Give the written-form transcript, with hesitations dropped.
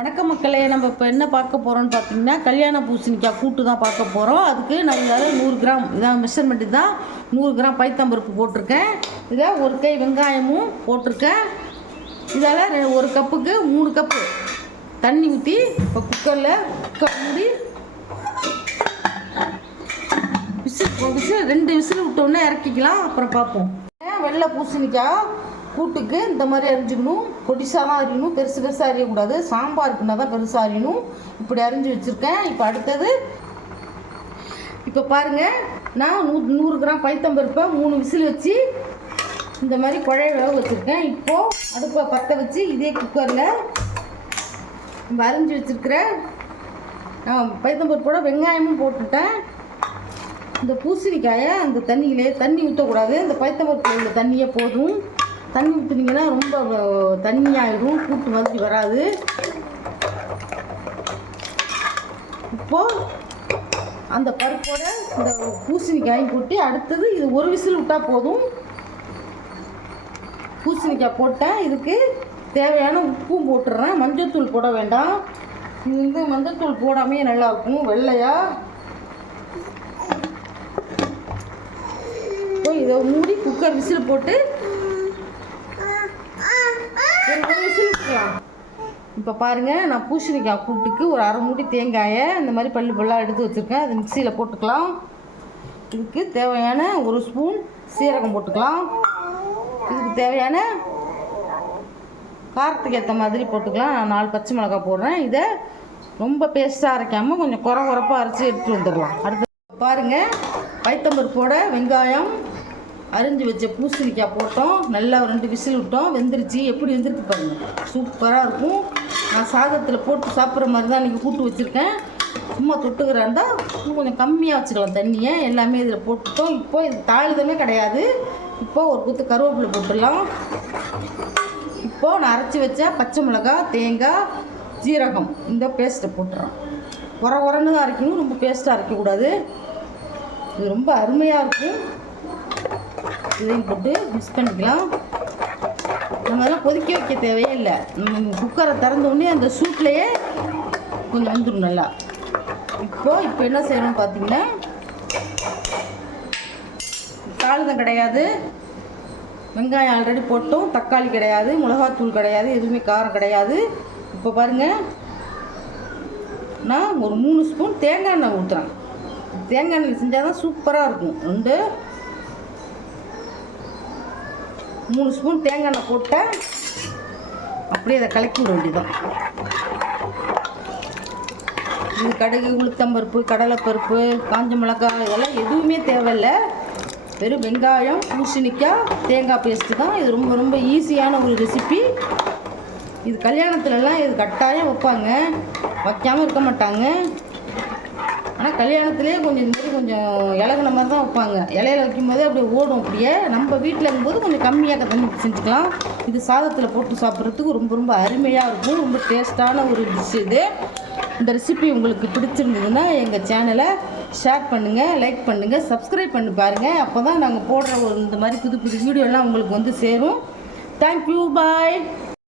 வணக்கம் மக்களே, நம்ம இப்போ என்ன பார்க்க போகிறோம்னு பார்த்தீங்கன்னா கல்யாண பூசணிக்காய் கூட்டு தான் பார்க்க போகிறோம். அதுக்கு நான் இதால் 100 கிராம் இதான் மெஷர்மெண்ட்டு தான் 100 கிராம் பைத்தம்பருப்பு போட்டிருக்கேன். இதை ஒரு கை வெங்காயமும் போட்டிருக்கேன். இதால் 1 கப்புக்கு 3 கப்பு தண்ணி ஊற்றி இப்போ குக்கர் மூடி விசில் 2 விசில் விட்டோன்னே இறக்கிக்கலாம். அப்புறம் பார்ப்போம். வெள்ளை பூசணிக்காய் கூட்டுக்கு இந்த மாதிரி அரிஞ்சிக்கணும். பொடிசாக தான் அரியணும், பெருசாக அரியக்கூடாது. சாம்பாருக்குன்னா தான் பெருசாக அரியணும். இப்படி அரிஞ்சு வச்சுருக்கேன். இப்போ அடுத்தது இப்போ பாருங்கள், நான் 100 கிராம் பைத்தம்பருப்பை 3 விசில் வச்சு இந்த மாதிரி குழைய வேக வச்சுருக்கேன். இப்போது அடுப்பை பற்ற வச்சு இதே குக்கரில் நம்ம அரிஞ்சு வச்சுருக்கிற நான் பைத்தம்பருப்போட வெங்காயமும் போட்டுட்டேன். இந்த பூசணிக்காயை அந்த தண்ணியிலே தண்ணி ஊற்றக்கூடாது. இந்த பைத்தம்பருப்பு உள்ள தண்ணியே போதும். தண்ணி ஊற்றுனீங்கன்னா ரொம்ப தண்ணியாகிடும், கூட்டு மாதிரி வராது. இப்போது அந்த பருப்போட இந்த பூசணிக்காயும் போட்டு அடுத்தது இது 1 விசில் விட்டால் போதும். பூசணிக்காய் போட்டேன். இதுக்கு தேவையான உப்பும் போட்டுடுறேன். மஞ்சள்தூள் போட வேண்டாம். இது மஞ்சள்தூள் போடாமே நல்லாயிருக்கும் வெள்ளையாக. இப்போ இதை மூடி குக்கர் விசில் போட்டு 1 விசில் விட்டுக்கலாம். இப்போ பாருங்கள், நான் பூசணிக்காய் கூட்டுக்கு ஒரு அரை மூடி தேங்காயை இந்த மாதிரி பல்லாக எடுத்து வச்சுருக்கேன். அது மிக்சியில் போட்டுக்கலாம். இதுக்கு தேவையான 1 ஸ்பூன் சீரகம் போட்டுக்கலாம். இதுக்கு தேவையான காரத்துக்கு ஏற்ற மாதிரி போட்டுக்கலாம். நான் 4 பச்சை மிளகாய் போடுறேன். இதை ரொம்ப பேஸ்ட்டாக அரைக்காமல் கொஞ்சம் குறப்பாக அரைச்சி எடுத்துகிட்டு வந்துடலாம். அடுத்து பாருங்கள், பைத்தம்பருப்போட வெங்காயம் அரிஞ்சு வச்ச பூசணிக்காய் போட்டோம். நல்லா 2 விசில் விட்டோம். வெந்துருச்சு. எப்படி வெந்துருக்கு பாருங்கள், சூப்பராக இருக்கும். நான் சாதத்தில் போட்டு சாப்பிட்ற மாதிரி தான் இன்றைக்கி கூட்டு வச்சுருக்கேன். சும்மா தொட்டுக்கிறாண்டா இன்னும் கொஞ்சம் கம்மியாக வச்சுக்கலாம் தண்ணியை. எல்லாமே இதில் போட்டுட்டோம். இப்போ இது தாளிதமே கிடையாது. இப்போ ஒரு குத்து கருவேப்பிலை போட்டுடலாம். இப்போது நான் அரைச்சி வச்ச பச்சை மிளகாய், தேங்காய், ஜீரகம் இந்த பேஸ்ட்டை போட்டுறோம். உரன்னு தான் அரைக்கணும், ரொம்ப பேஸ்ட்டாக அரைக்கக்கூடாது. இது ரொம்ப அருமையாக இருக்கும். இதையும் போட்டு மிக்ஸ் பண்ணிக்கலாம். நம்ம அதெல்லாம் கொதிக்க வைக்க தேவையே இல்லை. குக்கரை திறந்தோடனே அந்த சூட்லேயே கொஞ்சம் வந்துடும் நல்லா. இப்போ என்ன செய்யணும்னு பார்த்தீங்கன்னா, தாளிதம் கிடையாது, வெங்காயம் ஆல்ரெடி போட்டோம், தக்காளி கிடையாது, மிளகாத்தூள் கிடையாது, எதுவுமே காரம் கிடையாது. இப்போ பாருங்கள், நான் ஒரு 3 ஸ்பூன் தேங்காய் எண்ணெய் ஊற்றுறேன். தேங்காய் எண்ணெய் செஞ்சால் தான் சூப்பராக இருக்கும். 3 ஸ்பூன் தேங்காய் எண்ணெய் போட்டேன். அப்படியே அதை கலக்கி விட வேண்டியதான். இது கடுகு, உளுத்தம்பருப்பு, கடலைப்பருப்பு, காஞ்ச மிளகாய் இதெல்லாம் எதுவுமே தேவையில்லை. வெறும் வெங்காயம், பூசணிக்காய், தேங்காய் பேஸ்ட்டு தான். இது ரொம்ப ரொம்ப ஈஸியான ஒரு ரெசிபி. இது கல்யாணத்துலலாம் இது கட்டாயம் வைப்பாங்க, வைக்காமல் இருக்க மாட்டாங்க. ஆனால் கல்யாணத்துலேயே கொஞ்சம் இந்த மாதிரி கொஞ்சம் இலகுன மாதிரி தான் வைப்பாங்க. இலையில வைக்கும்போதே அப்படியே ஓடும். அப்படியே நம்ம வீட்டில் இருக்கும்போது கொஞ்சம் கம்மியாக தண்ணி செஞ்சுக்கலாம். இது சாதத்தில் போட்டு சாப்பிட்றதுக்கு ரொம்ப ரொம்ப அருமையாக இருக்கும். ரொம்ப டேஸ்ட்டான ஒரு டிஷ் இது. இந்த ரெசிபி உங்களுக்கு பிடிச்சிருந்ததுன்னா எங்கள் சேனலை ஷேர் பண்ணுங்கள், லைக் பண்ணுங்கள், சப்ஸ்கிரைப் பண்ணி பாருங்கள். அப்போ தான் நாங்கள் போடுற இந்த மாதிரி புது புது வீடியோலாம் உங்களுக்கு வந்து சேரும். தேங்க்யூ, பாய்.